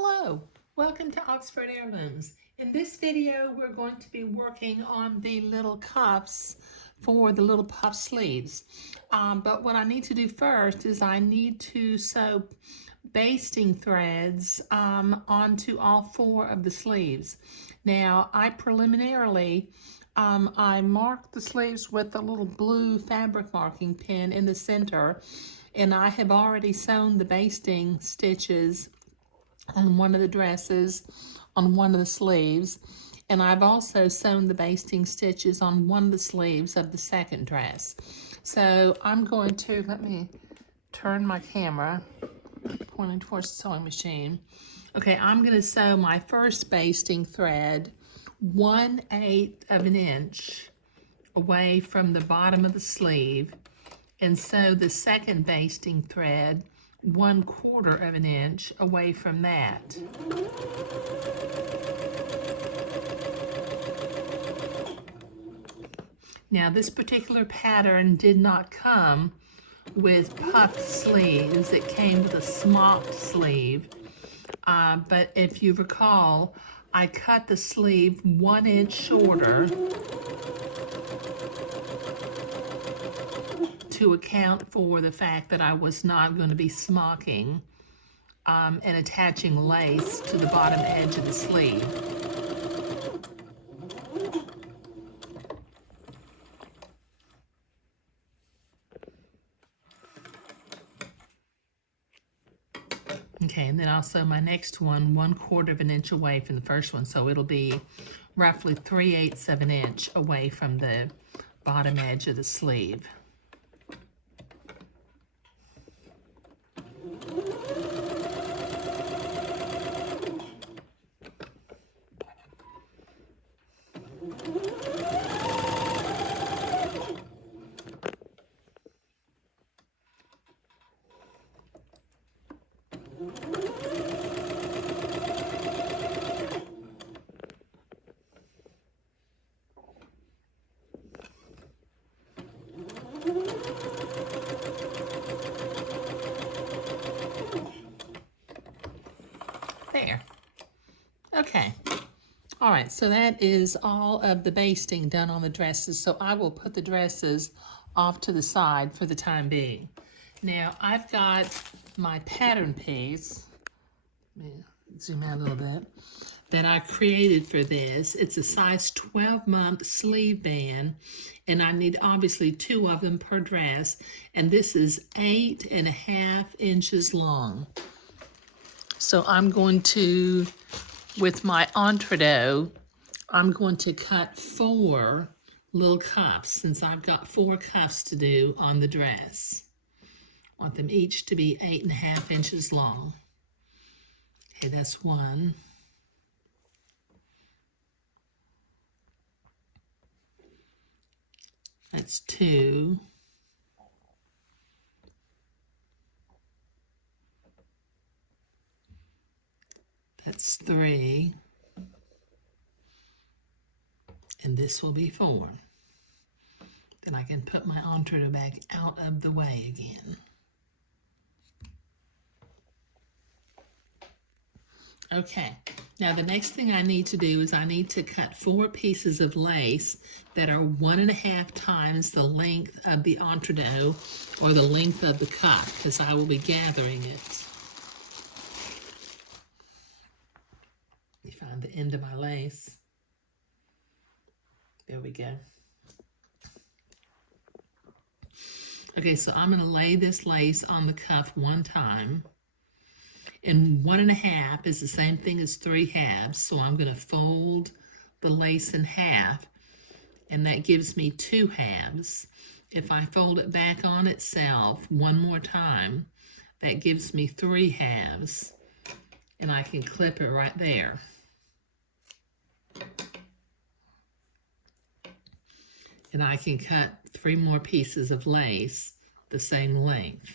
Hello, welcome to Oxford Heirlooms. In this video, we're going to be working on the little cuffs for the little puff sleeves. But what I need to do first is I need to sew basting threads onto all four of the sleeves. Now, I preliminarily I marked the sleeves with a little blue fabric marking pin in the center, and I have already sewn the basting stitches on one of the dresses, on one of the sleeves, and I've also sewn the basting stitches on one of the sleeves of the second dress. So I'm going to, let me turn my camera, pointing towards the sewing machine. Okay, I'm going to sew my first basting thread 1/8 of an inch away from the bottom of the sleeve, and sew the second basting thread 1/4 of an inch away from that. Now this particular pattern did not come with puffed sleeves. It came with a smocked sleeve. But if you recall, I cut the sleeve 1 inch shorter to account for the fact that I was not going to be smocking and attaching lace to the bottom edge of the sleeve. Okay, and then I'll sew my next one 1/4 of an inch away from the first one, so it'll be roughly 3/8 of an inch away from the bottom edge of the sleeve. There. Okay. All right, so that is all of the basting done on the dresses, so I will put the dresses off to the side for the time being. Now, I've got my pattern piece, let me zoom out a little bit, that I created for this. It's a size 12-month sleeve band, and I need obviously 2 of them per dress, and this is 8.5 inches long. So I'm going to, with my entree, I'm going to cut 4 little cuffs, since I've got 4 cuffs to do on the dress. I want them each to be 8.5 inches long. Okay, that's 1. That's 2. That's 3. And this will be 4. Then I can put my entree back out of the way again. Okay, now the next thing I need to do is I need to cut 4 pieces of lace that are 1.5 times the length of the entree or the length of the cuff, because I will be gathering it. Let me find the end of my lace. There we go. Okay, so I'm going to lay this lace on the cuff 1 time. And 1.5 is the same thing as 3/2, so I'm going to fold the lace in half, and that gives me 2/2. If I fold it back on itself 1 more time, that gives me 3/2, and I can clip it right there. And I can cut 3 more pieces of lace the same length.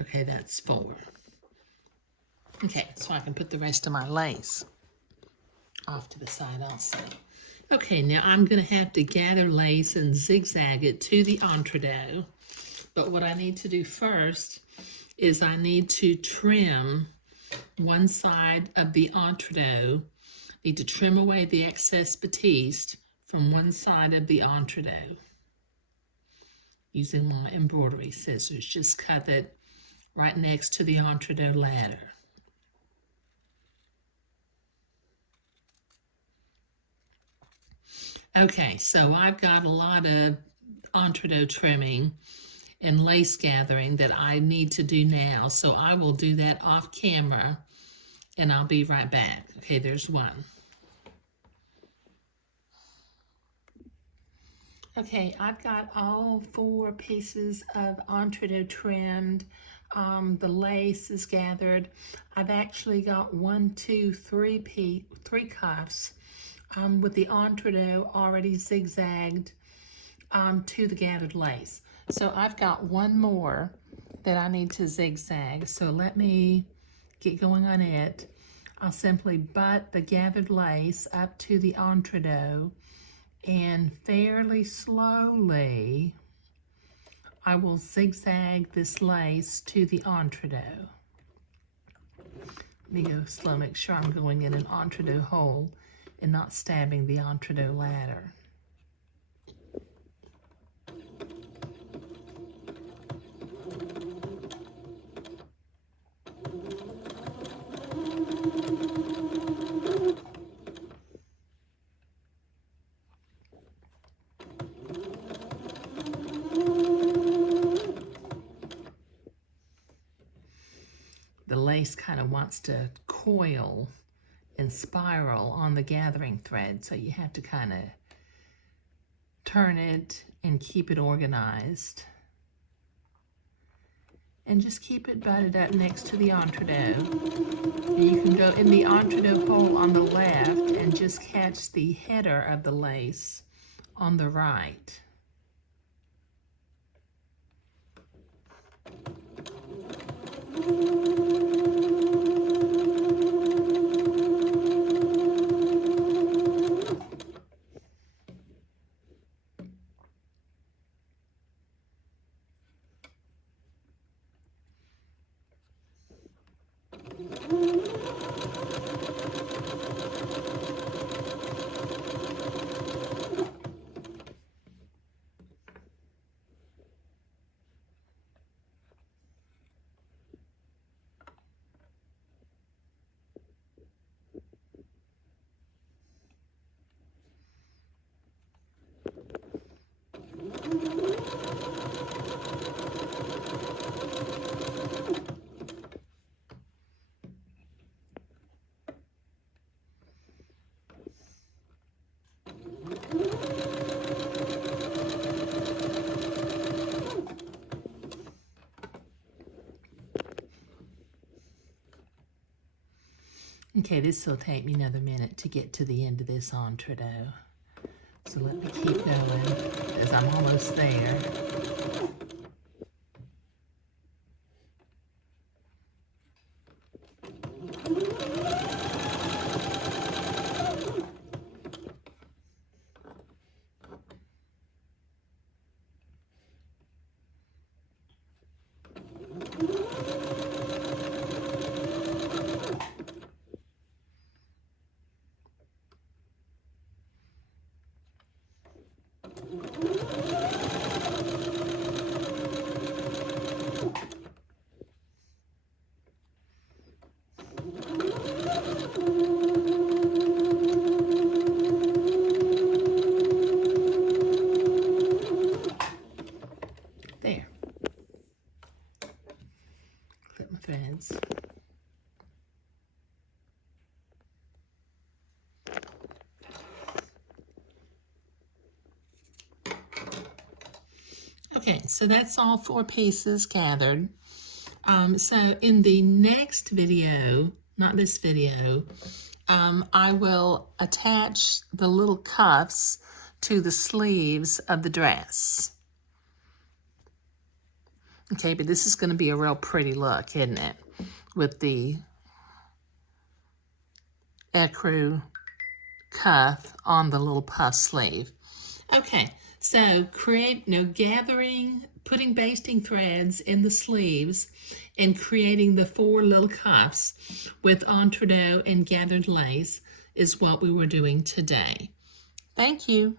Okay, that's 4. Okay, so I can put the rest of my lace off to the side also. Okay, now I'm going to have to gather lace and zigzag it to the entredot. But what I need to do first is I need to trim one side of the entredot. Need to trim away the excess batiste from one side of the entredot using my embroidery scissors. Just cut it right next to the entredot ladder. Okay, so I've got a lot of entredot trimming and lace gathering that I need to do now. So I will do that off camera and I'll be right back. Okay, there's one. Okay, I've got all 4 pieces of entredot trimmed. The lace is gathered. I've actually got 3 cuffs with the entredot already zigzagged to the gathered lace. So I've got one more that I need to zigzag. So let me get going on it. I'll simply butt the gathered lace up to the entredot, and fairly slowly I will zigzag this lace to the entredot. Let me go slow, make sure I'm going in an entredot hole and not stabbing the entredot ladder. The lace kind of wants to coil and spiral on the gathering thread, so you have to kind of turn it and keep it organized. And just keep it butted up next to the entredot. And you can go in the entredot hole on the left and just catch the header of the lace on the right. Okay, this will take me another minute to get to the end of this entredot. So let me keep going as I'm almost there. There. Clip my threads. Okay, so that's all 4 pieces gathered. So in the next video, not this video, I will attach the little cuffs to the sleeves of the dress. Okay, but this is going to be a real pretty look, isn't it? With the ecru cuff on the little puff sleeve. Okay, so putting basting threads in the sleeves and creating the 4 little cuffs with entredot and gathered lace is what we were doing today. Thank you.